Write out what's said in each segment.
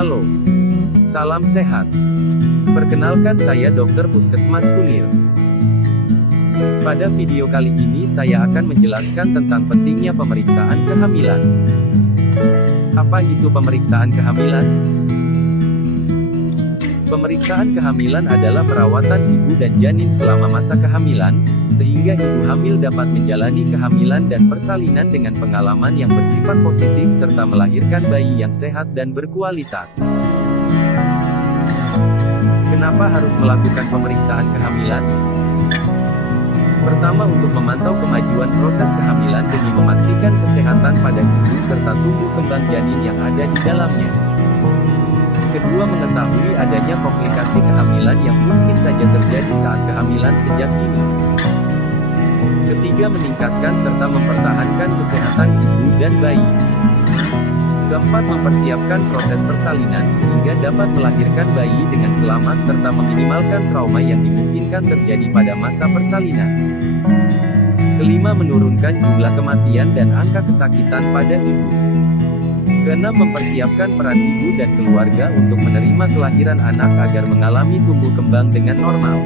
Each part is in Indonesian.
Halo, salam sehat. Perkenalkan saya Dokter Puskesmas Kunir. Pada video kali ini saya akan menjelaskan tentang pentingnya pemeriksaan kehamilan. Apa itu pemeriksaan kehamilan? Pemeriksaan kehamilan adalah perawatan ibu dan janin selama masa kehamilan, sehingga ibu hamil dapat menjalani kehamilan dan persalinan dengan pengalaman yang bersifat positif serta melahirkan bayi yang sehat dan berkualitas. Kenapa harus melakukan pemeriksaan kehamilan? Pertama, untuk memantau kemajuan proses kehamilan demi memastikan kesehatan pada ibu serta tumbuh kembang janin yang ada di dalamnya. Kedua, mengetahui adanya komplikasi kehamilan yang mungkin saja terjadi saat kehamilan sejak dini. Ketiga, meningkatkan serta mempertahankan kesehatan ibu dan bayi. Keempat, mempersiapkan proses persalinan sehingga dapat melahirkan bayi dengan selamat serta meminimalkan trauma yang dimungkinkan terjadi pada masa persalinan. Kelima, menurunkan jumlah kematian dan angka kesakitan pada ibu. Keenam, mempersiapkan peran ibu dan keluarga untuk menerima kelahiran anak agar mengalami tumbuh kembang dengan normal.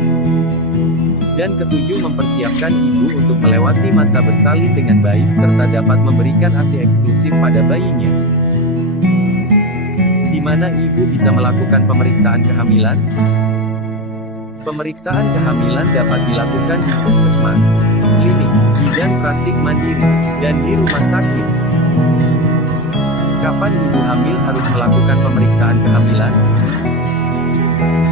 Dan ketujuh, mempersiapkan ibu untuk melewati masa bersalin dengan baik serta dapat memberikan ASI eksklusif pada bayinya. Di mana ibu bisa melakukan pemeriksaan kehamilan? Pemeriksaan kehamilan dapat dilakukan di puskesmas, klinik, bidan praktik mandiri, dan di rumah sakit. Kapan ibu hamil harus melakukan pemeriksaan kehamilan?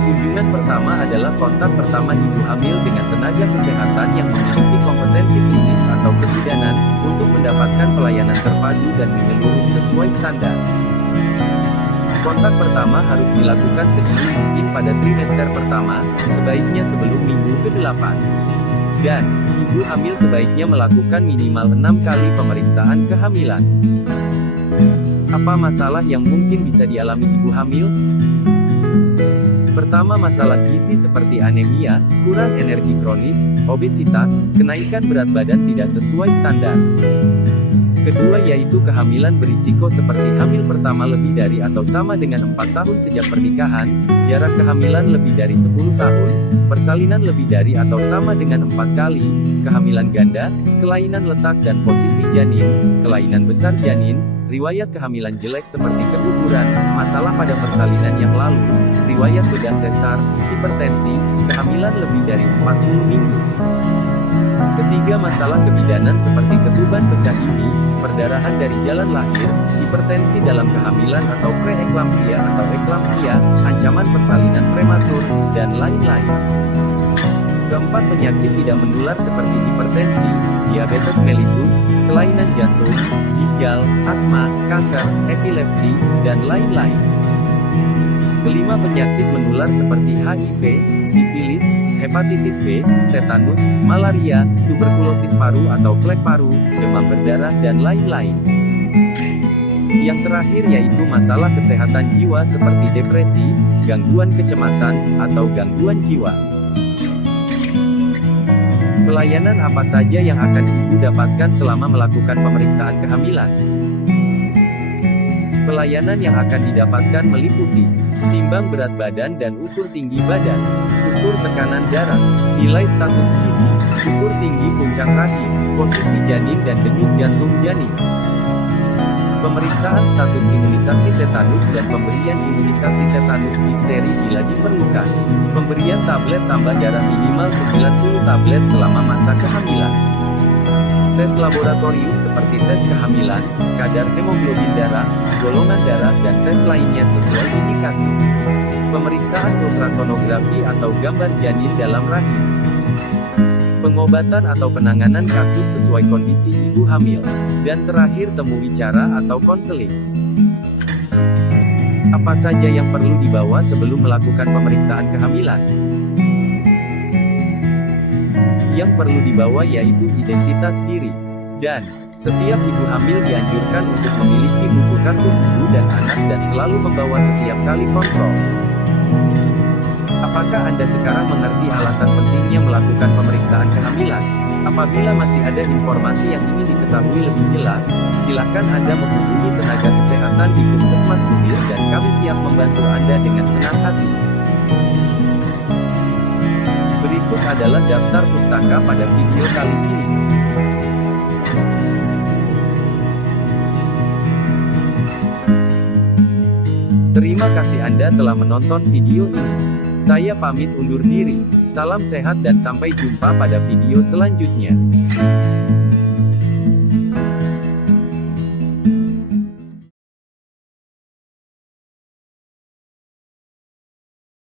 Kunjungan pertama adalah kontak pertama ibu hamil dengan tenaga kesehatan yang memiliki kompetensi klinis atau kebidanan, untuk mendapatkan pelayanan terpadu dan menyeluruh sesuai standar. Kontak pertama harus dilakukan sedini mungkin pada trimester pertama, sebaiknya sebelum minggu ke-8. Dan, ibu hamil sebaiknya melakukan minimal 6 kali pemeriksaan kehamilan. Apa masalah yang mungkin bisa dialami ibu hamil? Pertama, masalah gizi seperti anemia, kurang energi kronis, obesitas, kenaikan berat badan tidak sesuai standar. Kedua, yaitu kehamilan berisiko seperti hamil pertama lebih dari atau sama dengan 4 tahun sejak pernikahan, jarak kehamilan lebih dari 10 tahun, persalinan lebih dari atau sama dengan 4 kali, kehamilan ganda, kelainan letak dan posisi janin, kelainan besar janin, riwayat kehamilan jelek seperti keguguran, masalah pada persalinan yang lalu, riwayat bedah sesar, hipertensi, kehamilan lebih dari 40 minggu. Ketiga, masalah kebidanan seperti ketuban pecah ini, perdarahan dari jalan lahir, hipertensi dalam kehamilan atau preeklamsia atau eklamsia, ancaman persalinan prematur, dan lain-lain. Keempat, penyakit tidak menular seperti hipertensi, diabetes mellitus, kelainan jantung, ginjal, asma, kanker, epilepsi, dan lain-lain. Kelima, penyakit menular seperti HIV, sifilis, hepatitis B, tetanus, malaria, tuberkulosis paru atau flek paru, demam berdarah dan lain-lain. Yang terakhir yaitu masalah kesehatan jiwa seperti depresi, gangguan kecemasan, atau gangguan jiwa. Pelayanan apa saja yang akan ibu dapatkan selama melakukan pemeriksaan kehamilan? Pelayanan yang akan didapatkan meliputi timbang berat badan dan ukur tinggi badan, ukur tekanan darah, nilai status gizi, ukur tinggi puncak rahim, posisi janin dan denyut jantung janin. Pemeriksaan status imunisasi tetanus dan pemberian imunisasi tetanus difteri bila diperlukan. Pemberian tablet tambah darah minimal 90 tablet selama masa kehamilan. Tes laboratorium seperti tes kehamilan, kadar hemoglobin darah, golongan darah dan tes lainnya sesuai indikasi. Pemeriksaan ultrasonografi atau gambar janin dalam rahim. Pengobatan atau penanganan kasus sesuai kondisi ibu hamil. Dan terakhir, temu bicara atau konseling. Apa saja yang perlu dibawa sebelum melakukan pemeriksaan kehamilan? Yang perlu dibawa yaitu identitas diri. Dan, setiap ibu hamil dianjurkan untuk memiliki buku kartu ibu dan anak dan selalu membawa setiap kali kontrol. Apakah Anda sekarang mengerti alasan pentingnya melakukan pemeriksaan kehamilan? Apabila masih ada informasi yang ingin diketahui, mengetahui lebih jelas, silakan Anda menghubungi tenaga kesehatan di Puskesmas Kunir dan kami siap membantu Anda dengan senang hati. Berikut adalah daftar pustaka pada video kali ini. Terima kasih Anda telah menonton video ini. Saya pamit undur diri. Salam sehat dan sampai jumpa pada video selanjutnya.